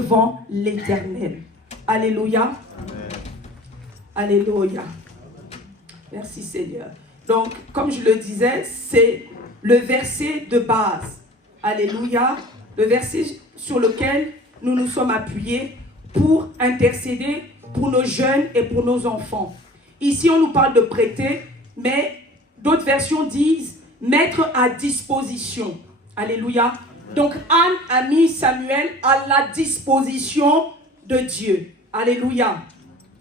devant l'Éternel. Alléluia. Alléluia. Merci Seigneur. Donc, comme je le disais, c'est le verset de base. Alléluia. Le verset sur lequel nous nous sommes appuyés pour intercéder pour nos jeunes et pour nos enfants. Ici, on nous parle de prêter, mais d'autres versions disent mettre à disposition. Alléluia. Donc, Anne a mis Samuel à la disposition de Dieu. Alléluia.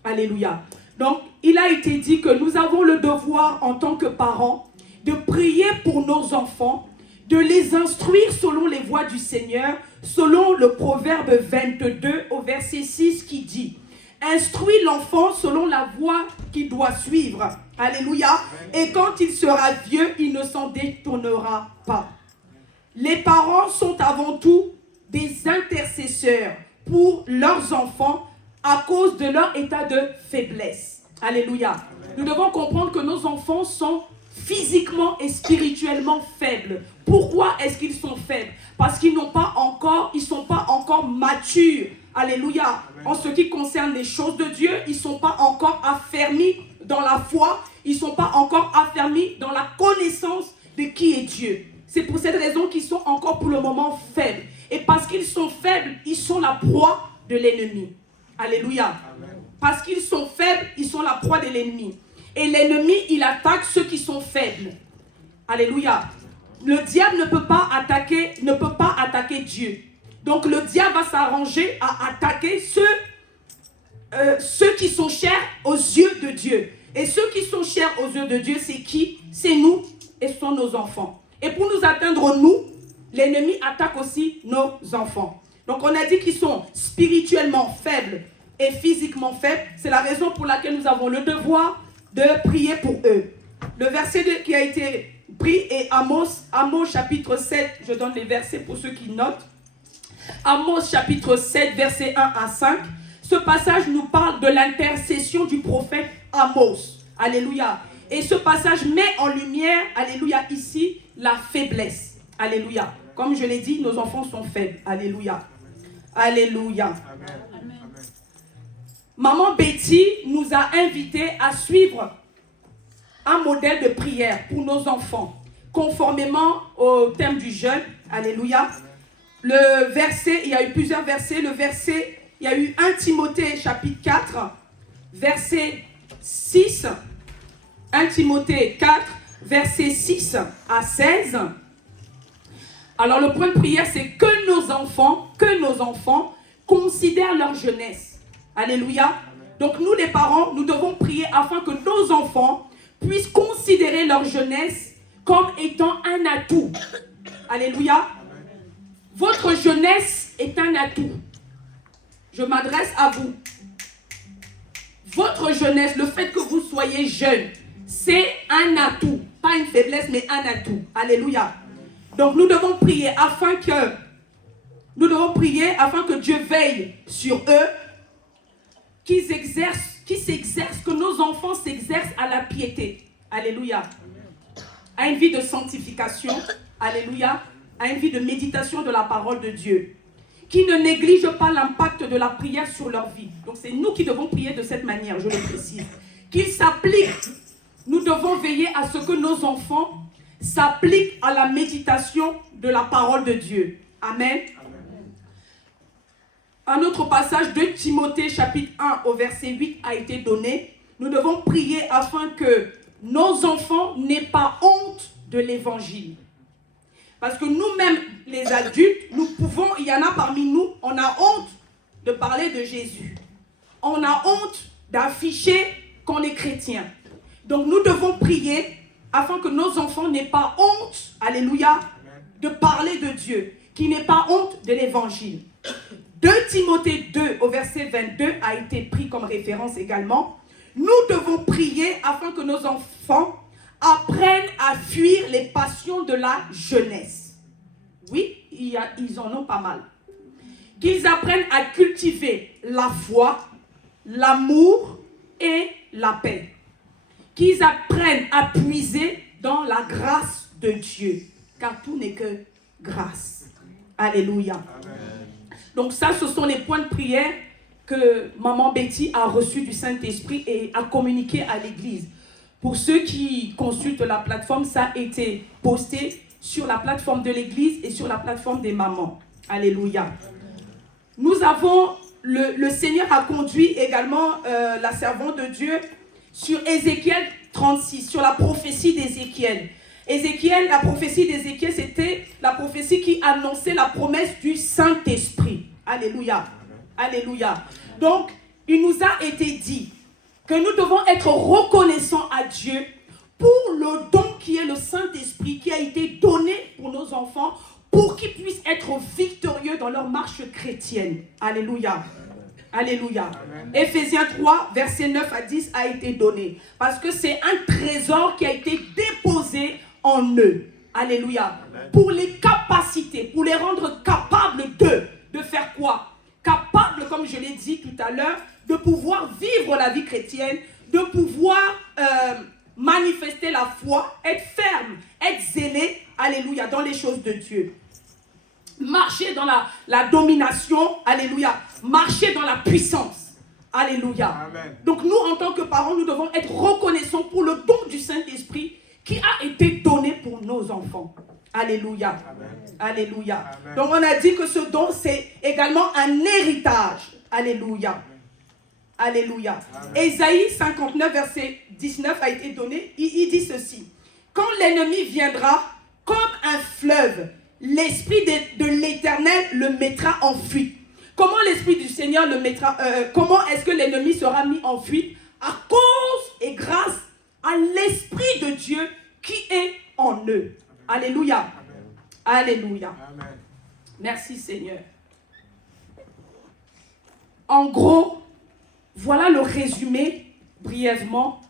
Alléluia. Donc, il a été dit que nous avons le devoir en tant que parents de prier pour nos enfants, de les instruire selon les voies du Seigneur, selon le Proverbe 22 au verset 6 qui dit « Instruis l'enfant selon la voie qu'il doit suivre. » Alléluia. Et quand il sera vieux, il ne s'en détournera pas. Les parents sont avant tout des intercesseurs pour leurs enfants à cause de leur état de faiblesse. Alléluia. Nous devons comprendre que nos enfants sont physiquement et spirituellement faibles. Pourquoi est-ce qu'ils sont faibles? Parce qu'ils sont pas encore matures. Alléluia. En ce qui concerne les choses de Dieu, ils ne sont pas encore affermis dans la foi. Ils ne sont pas encore affermis dans la connaissance de qui est Dieu. C'est pour cette raison qu'ils sont encore pour le moment faibles. Et parce qu'ils sont faibles, ils sont la proie de l'ennemi. Alléluia. Amen. Parce qu'ils sont faibles, ils sont la proie de l'ennemi. Et l'ennemi, il attaque ceux qui sont faibles. Alléluia. Le diable ne peut pas attaquer Dieu. Donc le diable va s'arranger à attaquer ceux qui sont chers aux yeux de Dieu. Et ceux qui sont chers aux yeux de Dieu, c'est qui? C'est nous et ce sont nos enfants. Et pour nous atteindre, nous, l'ennemi attaque aussi nos enfants. Donc on a dit qu'ils sont spirituellement faibles et physiquement faibles. C'est la raison pour laquelle nous avons le devoir de prier pour eux. Le verset qui a été pris est Amos chapitre 7. Je donne les versets pour ceux qui notent. Amos chapitre 7, versets 1 à 5. Ce passage nous parle de l'intercession du prophète Amos. Alléluia. Et ce passage met en lumière, alléluia, ici, la faiblesse. Alléluia. Comme je l'ai dit, nos enfants sont faibles. Alléluia. Alléluia. Amen. Amen. Maman Betty nous a invités à suivre un modèle de prière pour nos enfants, conformément au thème du jeûne. Alléluia. Le verset, il y a eu plusieurs versets. Le verset, il y a eu 1 Timothée chapitre 4, verset 6. 1 Timothée 4, verset 6 à 16. Alors le point de prière, c'est que nos enfants considèrent leur jeunesse. Alléluia. Donc nous les parents, nous devons prier afin que nos enfants puissent considérer leur jeunesse comme étant un atout. Alléluia. Votre jeunesse est un atout. Je m'adresse à vous. Votre jeunesse, le fait que vous soyez jeune, c'est un atout. Pas une faiblesse, mais un atout. Alléluia. Donc nous devons prier afin que Dieu veille sur eux, que nos enfants s'exercent à la piété. Alléluia. À une vie de sanctification. Alléluia. À une vie de méditation de la parole de Dieu. Qui ne néglige pas l'impact de la prière sur leur vie. Donc c'est nous qui devons prier de cette manière, je le précise. Qu'ils s'appliquent. Nous devons veiller à ce que nos enfants s'appliquent à la méditation de la parole de Dieu. Amen. Un autre passage de Timothée chapitre 1 au verset 8 a été donné. Nous devons prier afin que nos enfants n'aient pas honte de l'évangile. Parce que nous-mêmes, les adultes, il y en a parmi nous, on a honte de parler de Jésus. On a honte d'afficher qu'on est chrétien. Donc nous devons prier afin que nos enfants n'aient pas honte, alléluia, de parler de Dieu, qu'ils n'aient pas honte de l'évangile. 2 Timothée 2 au verset 22 a été pris comme référence également. Nous devons prier afin que nos enfants apprennent à fuir les passions de la jeunesse. Oui, ils en ont pas mal. Qu'ils apprennent à cultiver la foi, l'amour et la paix. Qu'ils apprennent à puiser dans la grâce de Dieu. Car tout n'est que grâce. Alléluia. Amen. Donc ça, ce sont les points de prière que Maman Betty a reçus du Saint-Esprit et a communiqué à l'Église. Pour ceux qui consultent la plateforme, ça a été posté sur la plateforme de l'Église et sur la plateforme des mamans. Alléluia. Nous avons, le Seigneur a conduit également la servante de Dieu sur Ézéchiel 36, sur la prophétie d'Ézéchiel. Ézéchiel, la prophétie d'Ézéchiel, c'était la prophétie qui annonçait la promesse du Saint-Esprit. Alléluia. Alléluia. Donc, il nous a été dit que nous devons être reconnaissants à Dieu pour le don qui est le Saint-Esprit qui a été donné pour nos enfants pour qu'ils puissent être victorieux dans leur marche chrétienne. Alléluia. Alléluia. Éphésiens 3, versets 9 à 10 a été donné. Parce que c'est un trésor qui a été déposé en eux. Alléluia. Amen. Pour les capacités, pour les rendre capables de faire quoi? Capables, comme je l'ai dit tout à l'heure, de pouvoir vivre la vie chrétienne, de pouvoir manifester la foi, être ferme, être zélé, alléluia, dans les choses de Dieu. Marcher dans la domination, alléluia. Marcher dans la puissance, alléluia. Amen. Donc nous, en tant que parents, nous devons être reconnaissants pour le don du Saint-Esprit qui a été donné pour nos enfants. Alléluia. Amen. Alléluia. Amen. Donc on a dit que ce don, c'est également un héritage. Alléluia. Amen. Alléluia. Amen. Ésaïe 59, verset 19 a été donné. Il dit ceci. Quand l'ennemi viendra comme un fleuve, l'Esprit de l'Éternel le mettra en fuite. Comment l'Esprit du Seigneur le mettra, comment est-ce que l'ennemi sera mis en fuite? À cause et grâce à l'Esprit de Dieu qui est en eux. Amen. Alléluia. Amen. Alléluia. Amen. Merci Seigneur. En gros, voilà le résumé brièvement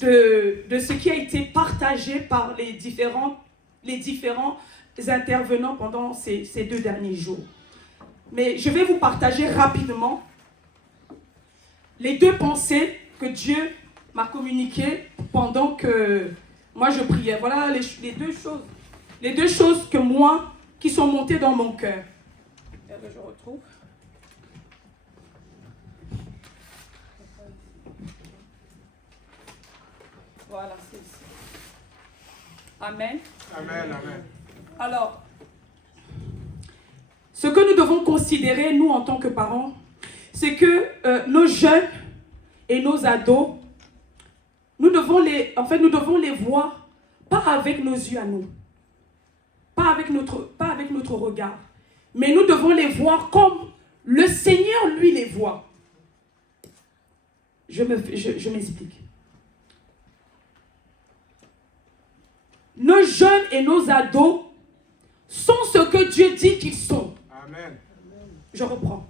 de ce qui a été partagé par les différents intervenants pendant ces 2 derniers jours. Mais je vais vous partager rapidement les 2 pensées que Dieu m'a communiquées pendant que moi je priais. Voilà les 2 choses. Les 2 choses que moi, qui sont montées dans mon cœur. Je retrouve. Voilà, c'est ici. Amen. Amen, amen. Alors, ce que nous devons considérer, nous, en tant que parents, c'est que nos jeunes et nos ados, nous devons les voir, pas avec nos yeux à nous, pas avec notre regard, mais nous devons les voir comme le Seigneur, lui, les voit. Je m'explique. Nos jeunes et nos ados sont ce que Dieu dit qu'ils sont. Amen. Je reprends.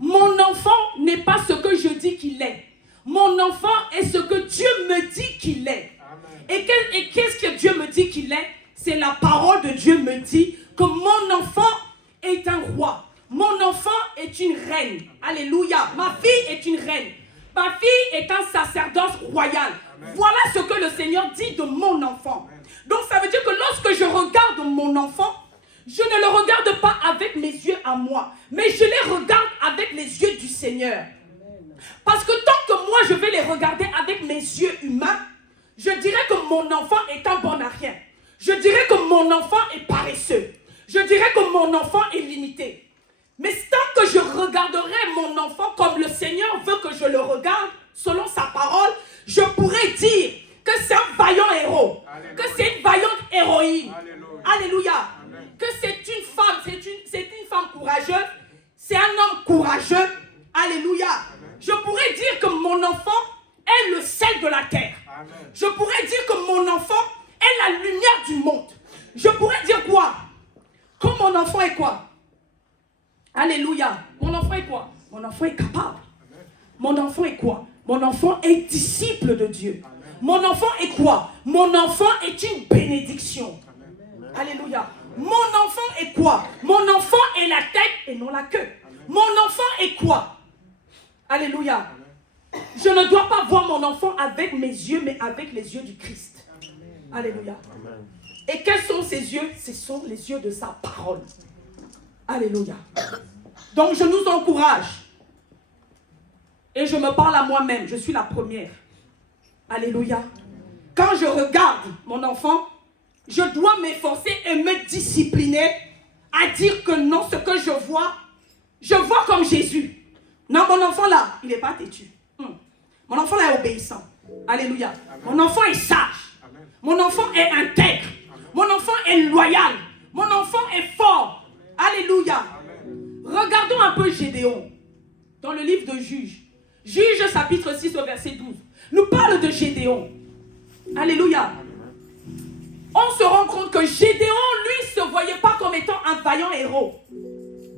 Mon enfant n'est pas ce que je dis qu'il est. Mon enfant est ce que Dieu me dit qu'il est. Amen. Et qu'est-ce que Dieu me dit qu'il est? C'est la parole de Dieu me dit que mon enfant est un roi. Mon enfant est une reine. Alléluia. Ma fille est une reine. Ma fille est un sacerdoce royal. Amen. Voilà ce que le Seigneur dit de mon enfant. Amen. Donc ça veut dire que lorsque je regarde mon enfant, je ne le regarde pas avec mes yeux à moi, mais je les regarde avec les yeux du Seigneur. Amen. Parce que tant que moi je vais les regarder avec mes yeux humains, je dirais que mon enfant est un bon à rien. Je dirais que mon enfant est paresseux. Je dirais que mon enfant est limité. Mais tant que je regarderai mon enfant comme le Seigneur veut que je le regarde, selon sa parole, je pourrais dire que c'est un vaillant héros, Alléluia. Que c'est une vaillante héroïne. Alléluia. Alléluia. Que c'est une femme, c'est une femme courageuse, c'est un homme courageux. Alléluia. Amen. Je pourrais dire que mon enfant est le sel de la terre. Amen. Je pourrais dire que mon enfant est la lumière du monde. Je pourrais dire quoi? Que mon enfant est quoi? Alléluia. Mon enfant est quoi? Mon enfant est capable. Amen. Mon enfant est quoi? Mon enfant est disciple de Dieu. Amen. Mon enfant est quoi? Mon enfant est une bénédiction. Amen. Alléluia. Amen. Mon enfant est quoi? Mon enfant est la tête et non la queue. Amen. Mon enfant est quoi? Alléluia. Amen. Je ne dois pas voir mon enfant avec mes yeux, mais avec les yeux du Christ. Amen. Alléluia. Amen. Et quels sont ces yeux? Ce sont les yeux de sa parole. Alléluia. Donc je nous encourage. Et je me parle à moi-même, je suis la première. Alléluia. Quand je regarde mon enfant, je dois m'efforcer et me discipliner à dire que non, ce que je vois comme Jésus. Non, mon enfant là, il n'est pas têtu. Mon enfant là est obéissant. Alléluia. Amen. Mon enfant est sage. Amen. Mon enfant est intègre. Amen. Mon enfant est loyal. Mon enfant est fort. Alléluia. Amen. Regardons un peu Gédéon dans le livre de Juges. Juges chapitre 6 au verset 12. Nous parle de Gédéon. Alléluia. On se rend compte que Gédéon, lui, ne se voyait pas comme étant un vaillant héros.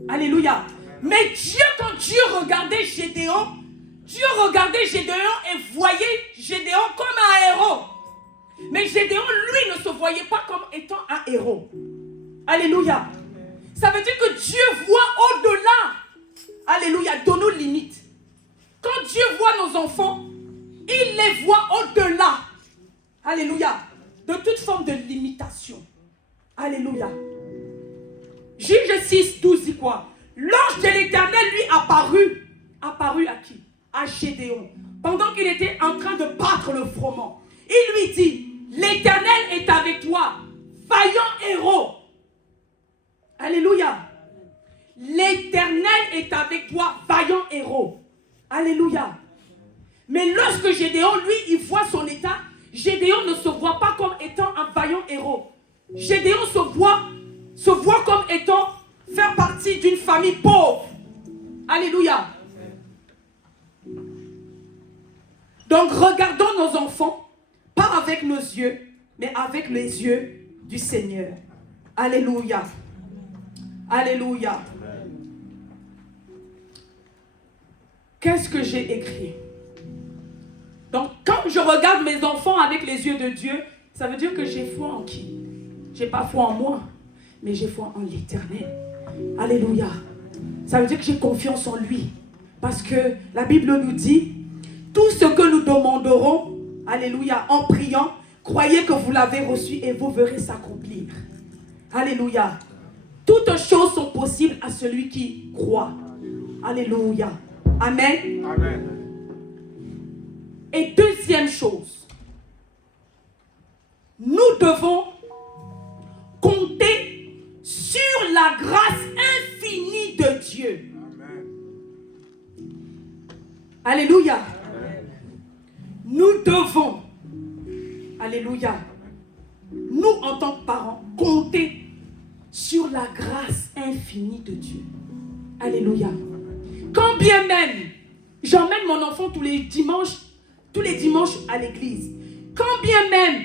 Alléluia. Mais Dieu, quand Dieu regardait Gédéon et voyait Gédéon comme un héros. Mais Gédéon, lui, ne se voyait pas comme étant un héros. Alléluia. Ça veut dire que Dieu voit au-delà. Alléluia, de nos limites. Quand Dieu voit nos enfants, il les voit au-delà. Alléluia. De toute forme de limitation. Alléluia. Juge 6, 12 dit quoi? L'ange de l'Éternel lui apparut à qui? À Gédéon. Pendant qu'il était en train de battre le froment. Il lui dit, l'Éternel est avec toi, vaillant héros. Alléluia. L'Éternel est avec toi, vaillant héros. Alléluia. Mais lorsque Gédéon, lui, il voit son état, Gédéon ne se voit pas comme étant un vaillant héros. Gédéon se voit comme étant faire partie d'une famille pauvre. Alléluia. Donc regardons nos enfants, pas avec nos yeux, mais avec les yeux du Seigneur. Alléluia. Alléluia. Qu'est-ce que j'ai écrit? Donc quand je regarde mes enfants avec les yeux de Dieu, ça veut dire que j'ai foi en qui? J'ai pas foi en moi, mais j'ai foi en l'Éternel. Alléluia. Ça veut dire que j'ai confiance en lui. Parce que la Bible nous dit, tout ce que nous demanderons, alléluia, en priant, croyez que vous l'avez reçu et vous verrez s'accomplir. Alléluia. Toutes choses sont possibles à celui qui croit. Alléluia. Amen. Amen. Et deuxième chose, nous devons compter sur la grâce infinie de Dieu. Amen. Alléluia. Amen. Nous devons, alléluia, nous en tant que parents, compter sur la grâce infinie de Dieu. Alléluia. Quand bien même j'emmène mon enfant tous les dimanches à l'église, quand bien même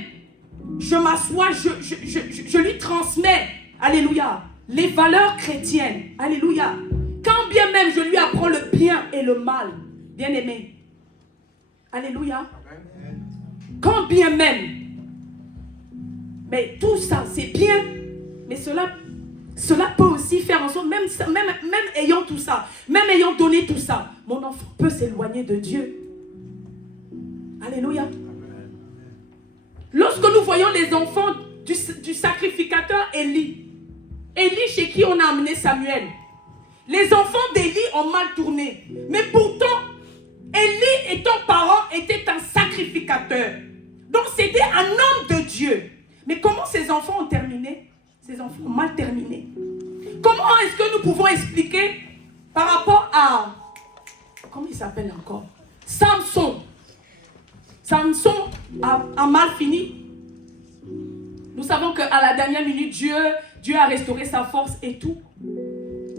je m'assois, je lui transmets, alléluia, les valeurs chrétiennes, alléluia. Quand bien même je lui apprends le bien et le mal, bien aimé, alléluia. Quand bien même, mais tout ça c'est bien, mais cela peut aussi faire en sorte, même ayant tout ça, même ayant donné tout ça, mon enfant peut s'éloigner de Dieu. Alléluia. Lorsque nous voyons les enfants du sacrificateur Élie chez qui on a amené Samuel, les enfants d'Élie ont mal tourné. Mais pourtant, Élie étant parent était un sacrificateur. Donc c'était un homme de Dieu. Mais comment ces enfants ont terminé? Ces enfants ont mal terminé. Comment est-ce que nous pouvons expliquer par rapport à... Comment il s'appelle encore? Samson. Samson a mal fini. Nous savons qu'à la dernière minute, Dieu a restauré sa force et tout.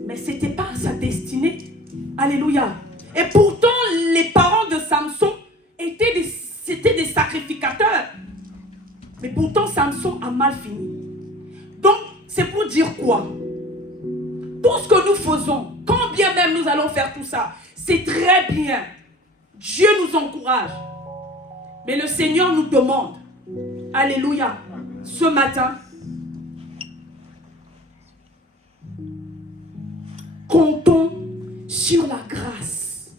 Mais ce n'était pas sa destinée. Alléluia. Et pourtant, les parents de Samson c'était des sacrificateurs. Mais pourtant, Samson a mal fini. Donc, c'est pour dire quoi? Tout ce que nous faisons, quand bien même nous allons faire tout ça, c'est très bien. Dieu nous encourage. Mais le Seigneur nous demande, alléluia, ce matin, comptons sur la grâce.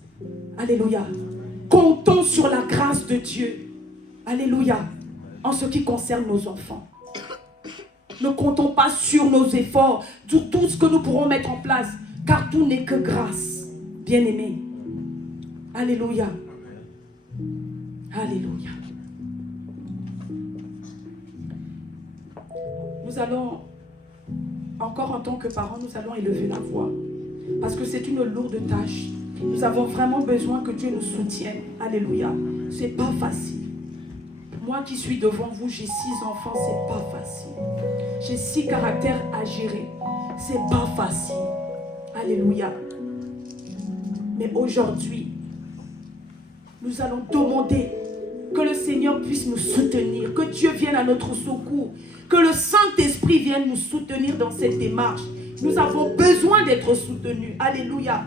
Alléluia. Comptons sur la grâce de Dieu. Alléluia. En ce qui concerne nos enfants. Ne comptons pas sur nos efforts, sur tout ce que nous pourrons mettre en place, car tout n'est que grâce. Bien-aimés. Alléluia. Alléluia. Nous allons, encore en tant que parents, nous allons élever la voix. Parce que c'est une lourde tâche. Nous avons vraiment besoin que Dieu nous soutienne. Alléluia. C'est pas facile. Moi qui suis devant vous, j'ai 6 enfants, c'est pas facile. J'ai 6 caractères à gérer. C'est pas facile. Alléluia. Mais aujourd'hui, nous allons demander que le Seigneur puisse nous soutenir, que Dieu vienne à notre secours, que le Saint-Esprit vienne nous soutenir dans cette démarche. Nous avons besoin d'être soutenus. Alléluia.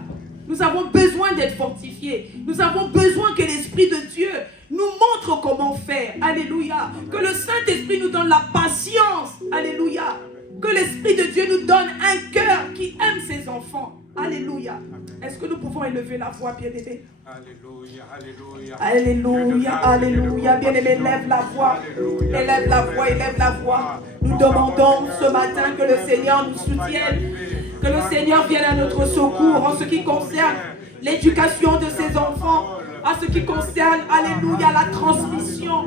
Nous avons besoin d'être fortifiés. Nous avons besoin que l'Esprit de Dieu nous montre comment faire. Alléluia. Que le Saint-Esprit nous donne la patience. Alléluia. Que l'Esprit de Dieu nous donne un cœur qui aime ses enfants. Alléluia. Est-ce que nous pouvons élever la voix, bien-aimés? Alléluia, alléluia. Alléluia, alléluia. Bien-aimés, lève la voix. Élève la voix, élève la voix. Nous demandons ce matin que le Seigneur nous soutienne. Que le Seigneur vienne à notre secours en ce qui concerne l'éducation de ses enfants, en ce qui concerne, alléluia, la transmission,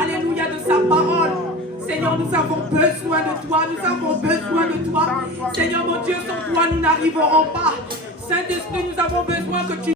alléluia, de sa parole. Seigneur, nous avons besoin de toi, nous avons besoin de toi. Seigneur, mon Dieu, sans toi, nous n'arriverons pas. Saint-Esprit, nous avons besoin que tu